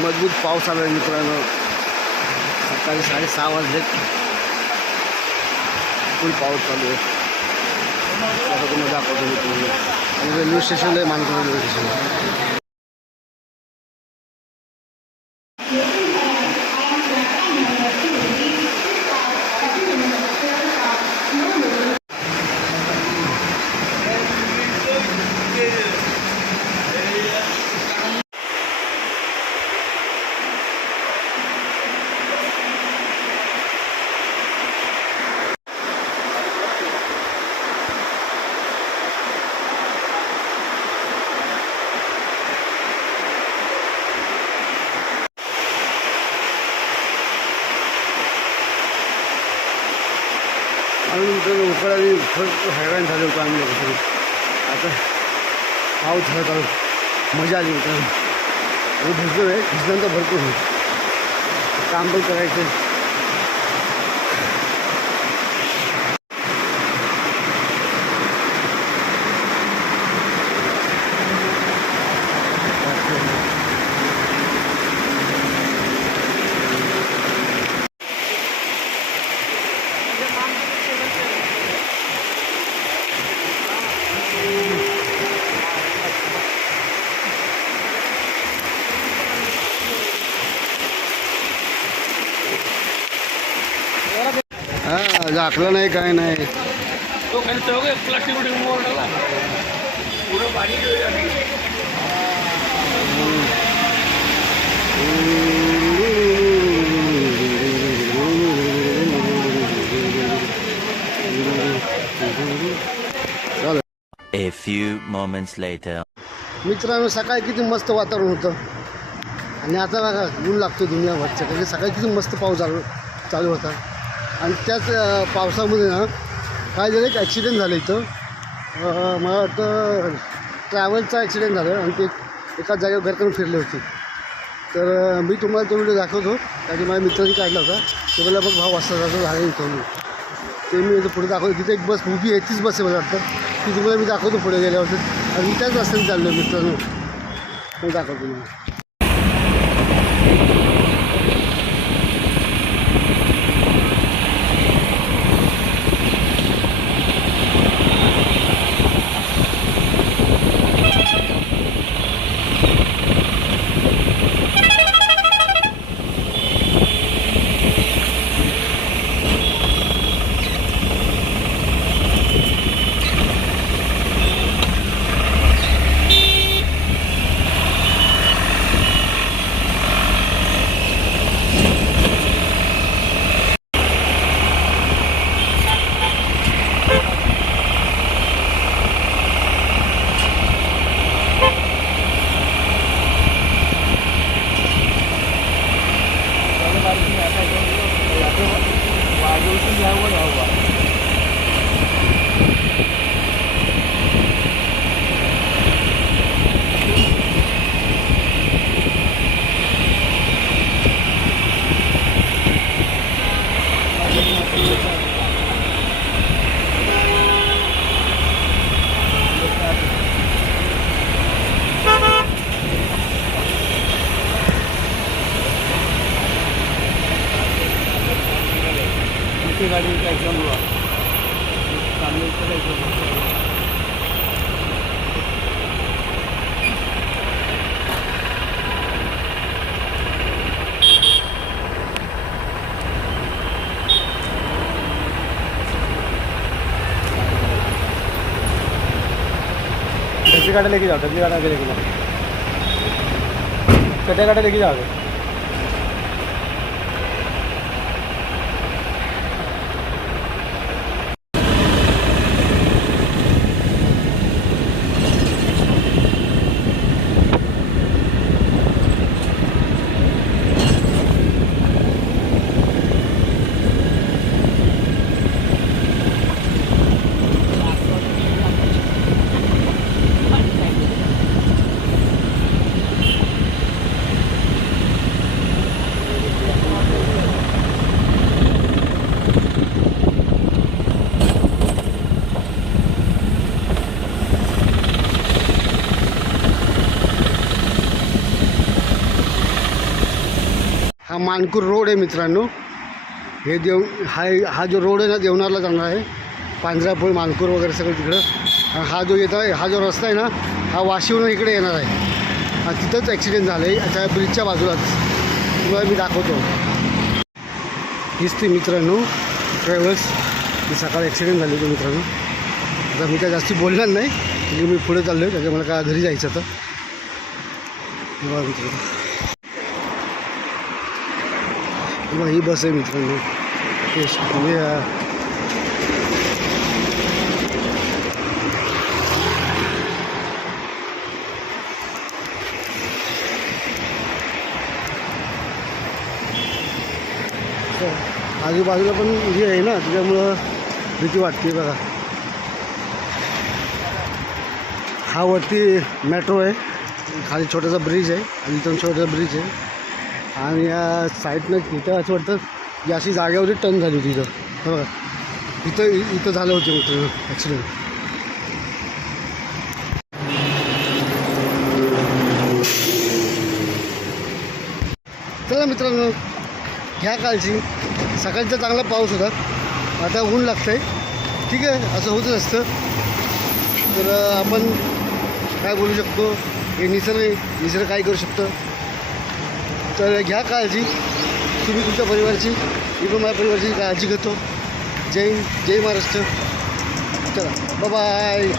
मजबूत पाऊस आला मित्रांनो. सकाळी 6:30 वाजलेत. फुल पाऊस चालू आहे. आता तुम्हाला दाखवतो मी तुम्हाला. आणि रेल्वे स्टेशनला आहे, मानखुर्द रेल्वे स्टेशन. आणि मित्रांनो उकळावी भरपूर हैराण झाले होतो आम्ही लोक सगळे. आता पाऊस झाला चालू, मजा आली मित्रांनो. आणि भिजलो आहे, भिजल्यानंतर भरपूर होईल. काम पण करायचं. हां झाकलं नाही काय नाही. तो खाली प्लास्टिक पुढं पाणी A few moments later. मित्रांनो सकाळी किती मस्त वातावरण होतं आणि आता बघा ऊन लागतो दुनियाभरचं. कारण सकाळी किती मस्त पाऊस चालू होता. आणि त्याच पावसामध्ये ना काय झालं, एक ॲक्सिडेंट झालं इथं. मला वाटतं ट्रॅव्हलचा ॲक्सिडेंट झालं आणि ते एकाच जागेवर घर करून फिरले होते. तर मी तुम्हाला तो व्हिडिओ दाखवतो, कारण माझ्या मित्रांनी काढला होता. ते मला बघ भाऊ वाजता जातो झालं इथं मी. ते मी इथं पुढे दाखवतो. तिथे एक बस उभी आहे, तीच बस आहे मला वाटतं. ती तुम्हाला मी दाखवतो पुढे गेल्यावर. आणि मी त्याच रस्त्याने चाललो आहे मित्रांनो, मी दाखवतो मी. गाड़ी का एकदम हुआ सामने का एकदम डब्बी गाड़ी लेके जाओ, डब्बी गाड़ी आगे लेके जाओ, कटे गाड़ी लेके जाओ. हा मानपूर रोड आहे मित्रांनो. हे हा जो रोड आहे ना देवनारला जाणार आहे. पांजरापूर मानपूर वगैरे सगळं तिकडं. आणि हा जो येत आहे हा जो रस्ता आहे ना हा वाशिवरून इकडे येणार आहे. आणि तिथंच ॲक्सिडेंट झालं आहे त्या ब्रिजच्या बाजूलाच. तुम्हाला मी दाखवतो. हीच ती मित्रांनो ट्रॅव्हल्स ती सकाळी ॲक्सिडेंट झाली होती मित्रांनो. आता मी काय जास्ती बोलणार नाही म्हणजे मी पुढे चाललो आहे त्याच्या मला काय घरी जायचं होतं. बघा मित्रांनो बघा ही बस आहे मित्रांनो. म्हणजे आजूबाजूला पण हे आहे ना त्याच्यामुळं भीती वाटते. बघा हा वरती मेट्रो आहे. खाली छोटासा ब्रिज आहे आणि इथून छोटासा ब्रिज आहे. आणि या साईडनं इथं असं वाटतं की अशी जागेवरती टर्न झाली होती इथं. बघा इथं झालं होतं मित्रांनो ॲक्सिडेंट. चला मित्रांनो घ्या काळजी. सकाळचा चांगला पाऊस होता आता ऊन लागतं आहे. ठीक आहे असं होतच असतं. तर आपण काय बोलू शकतो हे निसर्ग काय करू शकतं. तर घ्या काळजी तुम्ही तुमच्या परिवाराची. मी पण माझ्या परिवाराची काळजी घेतो. जय महाराष्ट्र. चला बाय.